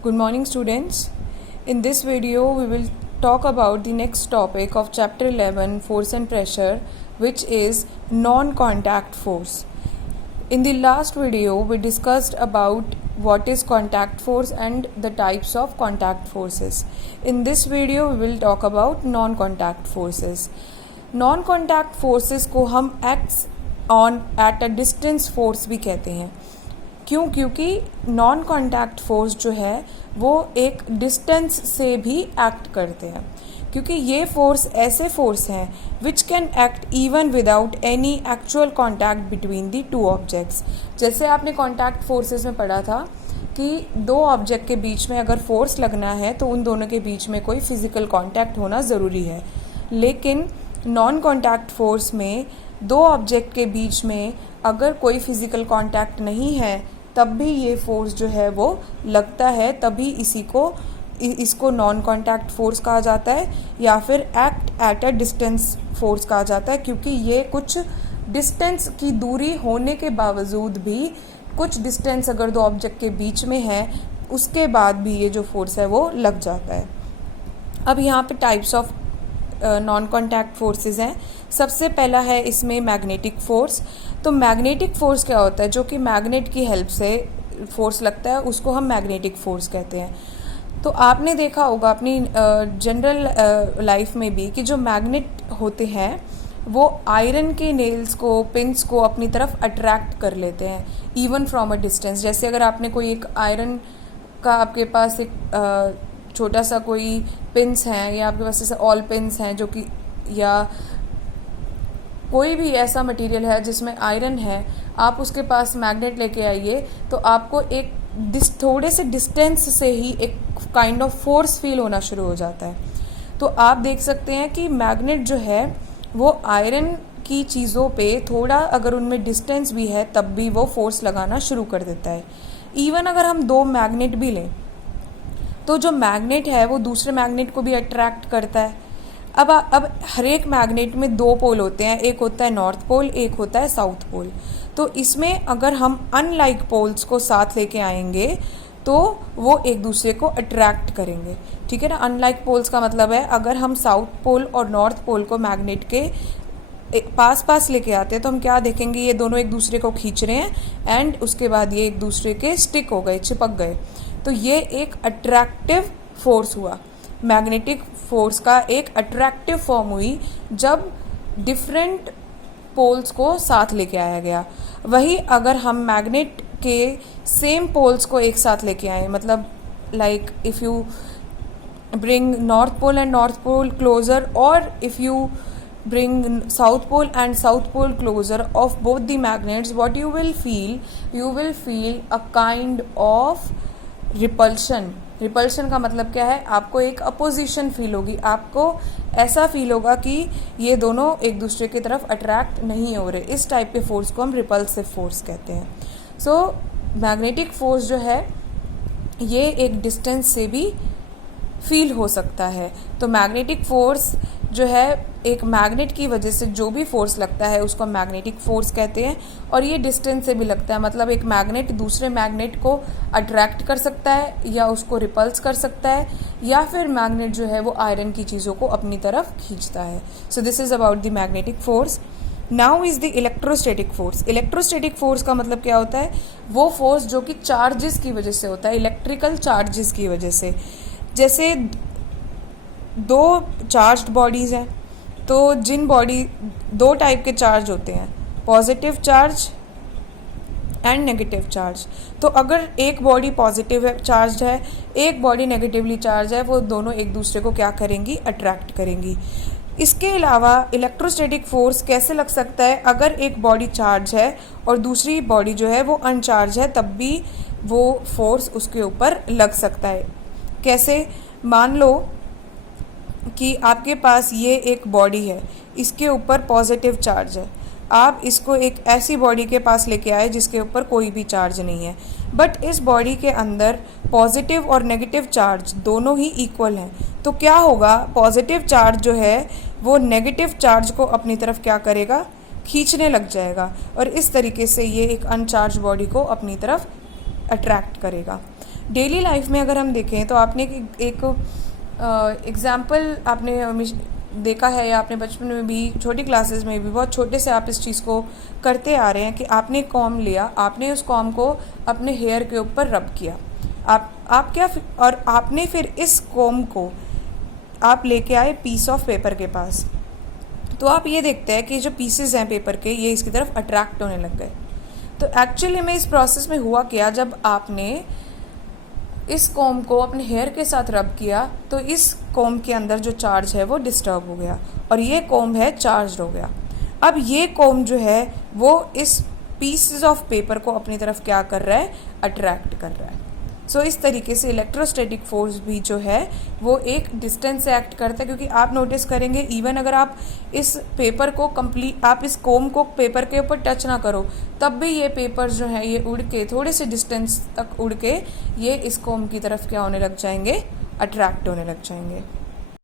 Good morning, students. In this video, we will talk about the next topic of chapter 11, Force and Pressure, which is non-contact force. In the last video, we discussed about what is contact force and the types of contact forces. In this video, we will talk about non-contact forces. Non-contact forces को हम acts on at a distance force भी कहते हैं. क्यों? क्योंकि non contact force जो है वो एक डिस्टेंस से भी एक्ट करते हैं, क्योंकि ये फोर्स ऐसे फोर्स हैं which can act even without any actual contact between the two objects. जैसे आपने कॉन्टैक्ट फोर्सेस में पढ़ा था कि दो ऑब्जेक्ट के बीच में अगर फोर्स लगना है तो उन दोनों के बीच में कोई फिजिकल कॉन्टैक्ट होना ज़रूरी है. लेकिन नॉन कॉन्टैक्ट फोर्स में दो ऑब्जेक्ट के बीच में अगर कोई फिजिकल कॉन्टैक्ट नहीं है तब भी ये फोर्स जो है वो लगता है, तभी इसको नॉन कॉन्टैक्ट फोर्स कहा जाता है या फिर act at a distance force कहा जाता है, क्योंकि ये कुछ डिस्टेंस की दूरी होने के बावजूद भी, कुछ डिस्टेंस अगर दो ऑब्जेक्ट के बीच में है उसके बाद भी ये जो फोर्स है वो लग जाता है. अब यहाँ पे types of non contact forces हैं. सबसे पहला है इसमें मैग्नेटिक फोर्स. तो मैग्नेटिक फोर्स क्या होता है? जो कि मैग्नेट की हेल्प से फोर्स लगता है उसको हम मैग्नेटिक फोर्स कहते हैं. तो आपने देखा होगा अपनी जनरल लाइफ में भी कि जो मैग्नेट होते हैं वो आयरन के नेल्स को, पिंस को अपनी तरफ अट्रैक्ट कर लेते हैं इवन फ्रॉम अ डिस्टेंस. जैसे अगर आपने कोई एक आयरन का, आपके पास एक छोटा सा कोई पिंस हैं या आपके पास जैसे ऑल पिंस हैं जो कि, या कोई भी ऐसा मटेरियल है जिसमें आयरन है, आप उसके पास मैग्नेट लेके आइए तो आपको एक थोड़े से डिस्टेंस से ही एक काइंड ऑफ फोर्स फील होना शुरू हो जाता है. तो आप देख सकते हैं कि मैग्नेट जो है वो आयरन की चीज़ों पे थोड़ा अगर उनमें डिस्टेंस भी है तब भी वो फोर्स लगाना शुरू कर देता है. इवन अगर हम दो मैग्नेट भी लें तो जो मैग्नेट है वो दूसरे मैग्नेट को भी अट्रैक्ट करता है. अब हर एक मैग्नेट में दो पोल होते हैं, एक होता है नॉर्थ पोल, एक होता है साउथ पोल. तो इसमें अगर हम अनलाइक पोल्स को साथ लेके आएंगे तो वो एक दूसरे को अट्रैक्ट करेंगे. ठीक है ना. अनलाइक पोल्स का मतलब है अगर हम साउथ पोल और नॉर्थ पोल को मैग्नेट के पास पास लेके आते हैं तो हम क्या देखेंगे, ये दोनों एक दूसरे को खींच रहे हैं एंड उसके बाद ये एक दूसरे के स्टिक हो गए, चिपक गए. तो ये एक अट्रैक्टिव फोर्स हुआ. मैग्नेटिक फोर्स का एक अट्रैक्टिव फॉर्म हुई जब डिफरेंट पोल्स को साथ लेके आया गया. वही अगर हम मैग्नेट के सेम पोल्स को एक साथ लेके आए, मतलब like if you bring north pole and north pole closer, और if you bring south pole and south pole closer of both the magnets, what you will feel a kind of repulsion. Repulsion का मतलब क्या है? आपको एक opposition feel होगी, आपको ऐसा फील होगा कि ये दोनों एक दूसरे की तरफ अट्रैक्ट नहीं हो रहे. इस टाइप के फोर्स को हम रिपल्सिव फोर्स कहते हैं. सो मैग्नेटिक फोर्स जो है ये एक डिस्टेंस से भी फील हो सकता है. तो मैग्नेटिक फोर्स जो है एक मैग्नेट की वजह से जो भी फोर्स लगता है उसको मैग्नेटिक फोर्स कहते हैं, और ये डिस्टेंस से भी लगता है. मतलब एक मैग्नेट दूसरे मैग्नेट को अट्रैक्ट कर सकता है या उसको रिपल्स कर सकता है, या फिर मैग्नेट जो है वो आयरन की चीज़ों को अपनी तरफ खींचता है. So this is about the magnetic force. Now is the electrostatic force. Electrostatic force का मतलब क्या होता है? वो फोर्स जो कि चार्जेस की वजह से होता है, इलेक्ट्रिकल चार्जेस की वजह से. जैसे दो चार्ज्ड बॉडीज़ हैं, तो दो टाइप के चार्ज होते हैं, positive charge and negative charge. तो अगर एक बॉडी पॉजिटिव चार्ज है, एक बॉडी नेगेटिवली चार्ज है, वो दोनों एक दूसरे को क्या करेंगी? अट्रैक्ट करेंगी. इसके अलावा इलेक्ट्रोस्टैटिक फोर्स कैसे लग सकता है? अगर एक बॉडी चार्ज है और दूसरी बॉडी जो है वो अनचार्ज है तब भी वो फोर्स उसके ऊपर लग सकता है. कैसे? मान लो कि आपके पास ये एक बॉडी है, इसके ऊपर पॉजिटिव चार्ज है. आप इसको एक ऐसी बॉडी के पास लेके आए जिसके ऊपर कोई भी चार्ज नहीं है, बट इस बॉडी के अंदर पॉजिटिव और नेगेटिव चार्ज दोनों ही इक्वल हैं. तो क्या होगा? पॉजिटिव चार्ज जो है वो नेगेटिव चार्ज को अपनी तरफ क्या करेगा? खींचने लग जाएगा, और इस तरीके से ये एक अनचार्ज बॉडी को अपनी तरफ अट्रैक्ट करेगा. डेली लाइफ में अगर हम देखें तो आपने एक एग्जाम्पल आपने देखा है, या आपने बचपन में भी छोटी क्लासेस में भी बहुत छोटे से आप इस चीज़ को करते आ रहे हैं कि आपने कॉम लिया, आपने उस कॉम को अपने हेयर के ऊपर रब किया, आप क्या, और आपने फिर इस कॉम को आप लेके आए पीस ऑफ पेपर के पास, तो आप ये देखते हैं कि जो पीसेस हैं पेपर के ये इसकी तरफ अट्रैक्ट होने लग गए। तो एक्चुअली में इस प्रोसेस में हुआ क्या, जब आपने इस कॉम को अपने हेयर के साथ रब किया तो इस कॉम के अंदर जो चार्ज है वो डिस्टर्ब हो गया और ये कॉम है चार्ज हो गया। अब ये कॉम जो है वो इस पीसेस ऑफ पेपर को अपनी तरफ क्या कर रहा है, अट्रैक्ट कर रहा है। सो इस तरीके से इलेक्ट्रोस्टैटिक फोर्स भी जो है वो एक डिस्टेंस से एक्ट करता है, क्योंकि आप नोटिस करेंगे इवन अगर आप इस पेपर को आप इस कोम को पेपर के ऊपर टच ना करो तब भी ये पेपर जो है ये उड़ के थोड़े से डिस्टेंस तक उड़ के ये इस कोम की तरफ क्या होने लग जाएंगे, अट्रैक्ट होने लग जाएंगे।